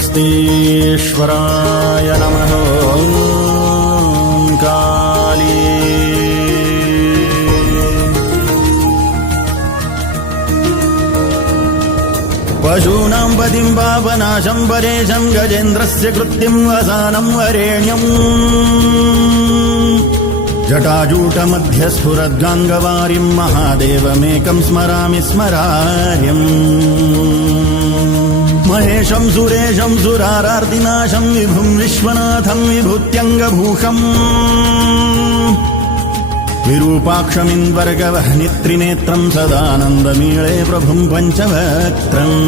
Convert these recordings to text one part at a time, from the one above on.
स्वस्तीश्वराय नमः। काली पशूनां पतिं पापनाशं परेशं गजेन्द्रस्य कृत्यं वसानं वरेण्यम् जटाजूटमध्यस्फुरद्गाङ्गवारिं महादेवमेकं स्मरामि स्मरार्यम् महेशं सुरेशं सुरारार्तिनाशं विभुं विश्वनाथं विभूत्यङ्गभूषम् विरूपाक्षमिन्वर्गवह्नि त्रिनेत्रं सदानन्दमीळे प्रभुं पञ्चवक्त्रम्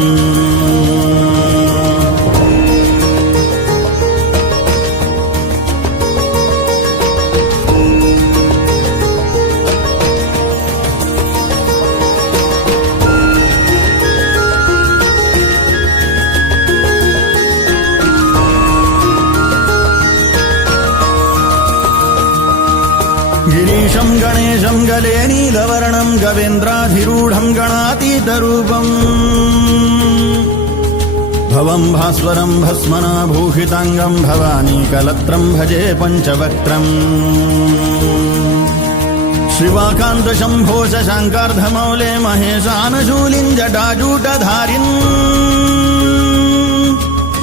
गिरीशं गणेशं गले नीलवर्णं गवेन्द्राधिरूढं गणातीतरूपम् भवं भास्वरं भस्मनाभूषिताङ्गं भवानीकलत्रं भजे पञ्चवक्त्रम् शिवाकान्तशम्भो शशाङ्कार्धमौले महेशानशूलिं जटाजूटधारिन्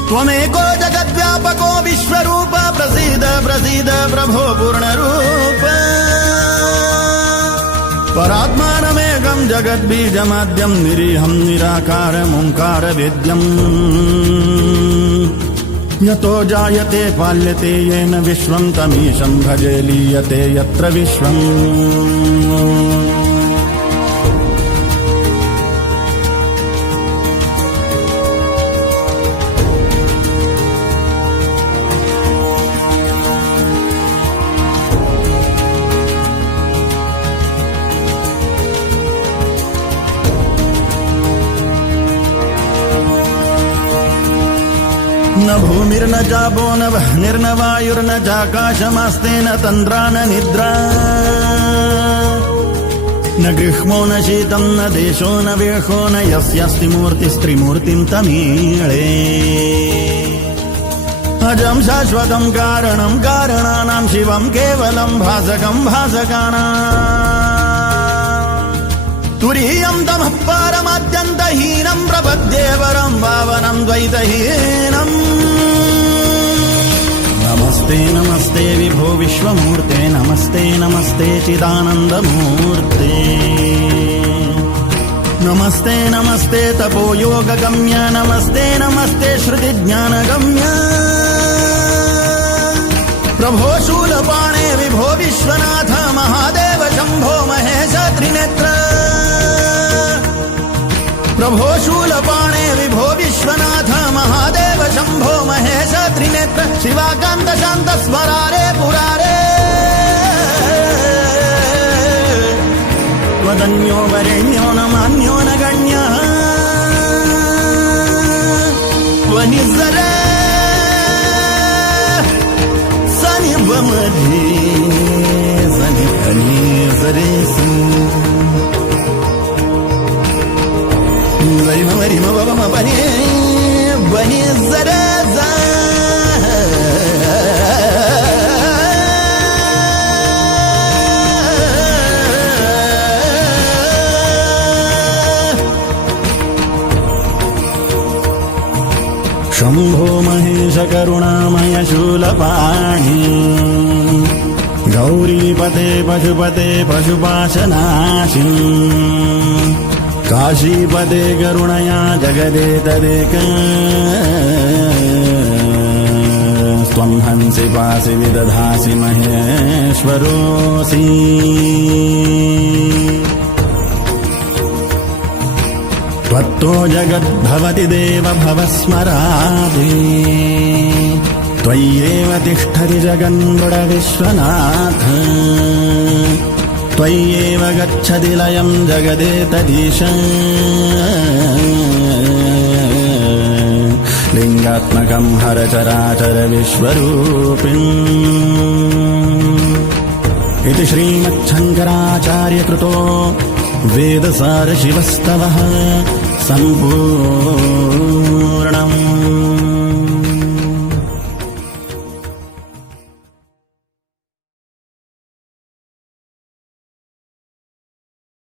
त्वमेको जगद्व्यापको विश्वरूप प्रसीद प्रसीद प्रभो पूर्णरूप परात्मानमेकं जगद्बीजमाद्यं निरीहं निराकारमोङ्कारवेद्यम् यतो जायते पाल्यते येन विश्वं तमीशं भजे लीयते यत्र विश्वम् न भूमिर्न चापो न वह्निर्न वायुर्न चाकाशमास्ते न तन्द्रा न निद्रा न ग्रीष्मो न शीतं न देशो न वेषो न यस्यास्ति मूर्तिस्त्रिमूर्तिं तमीळे अजं शाश्वतं कारणं कारणानां शिवं केवलं भासकं भासकानां तुरीयं तमः पारमाद्यन्तहीनं प्रपद्ये वरं पावनं द्वैतहीनम् नमस्ते नमस्ते विभो विश्वमूर्ते नमस्ते नमस्ते चिदानन्दमूर्ते नमस्ते नमस्ते तपोयोगगम्य नमस्ते नमस्ते श्रुतिज्ञानगम्य प्रभो शूलपाणे विभो विश्वनाथ महादेव शम्भो महेश त्रिनेत्र प्रभो शूलपाणे विभो विश्वनाथ महादेव शम्भो महेश त्रिनेत्र शिवाकान्त शान्त स्मरारे पुरारे वदन्यो वरेण्यो न मान्यो न गण्यः वनिजरे सनिभमध्ये सनिभनी जरे वरिम वरिम ववम बने बने जरा शम्भो महेश करुणामय शूलपाणि गौरीपते पशुपते पशुपाशनाशिन् काशीपदे करुणया जगदेतदेक त्वं हंसि पासि विदधासि महेश्वरोऽसि त्वत्तो जगद्भवति देव भवस्मरादि त्वय्येव तिष्ठति जगन्गुडविश्वनाथ त्वय्येव गच्छति लयं जगदेतदीश लिङ्गात्मकं हरचराचर विश्वरूपिम् इति श्रीमच्छङ्कराचार्यकृतो वेदसारशिवस्तवः सम्पूर्ण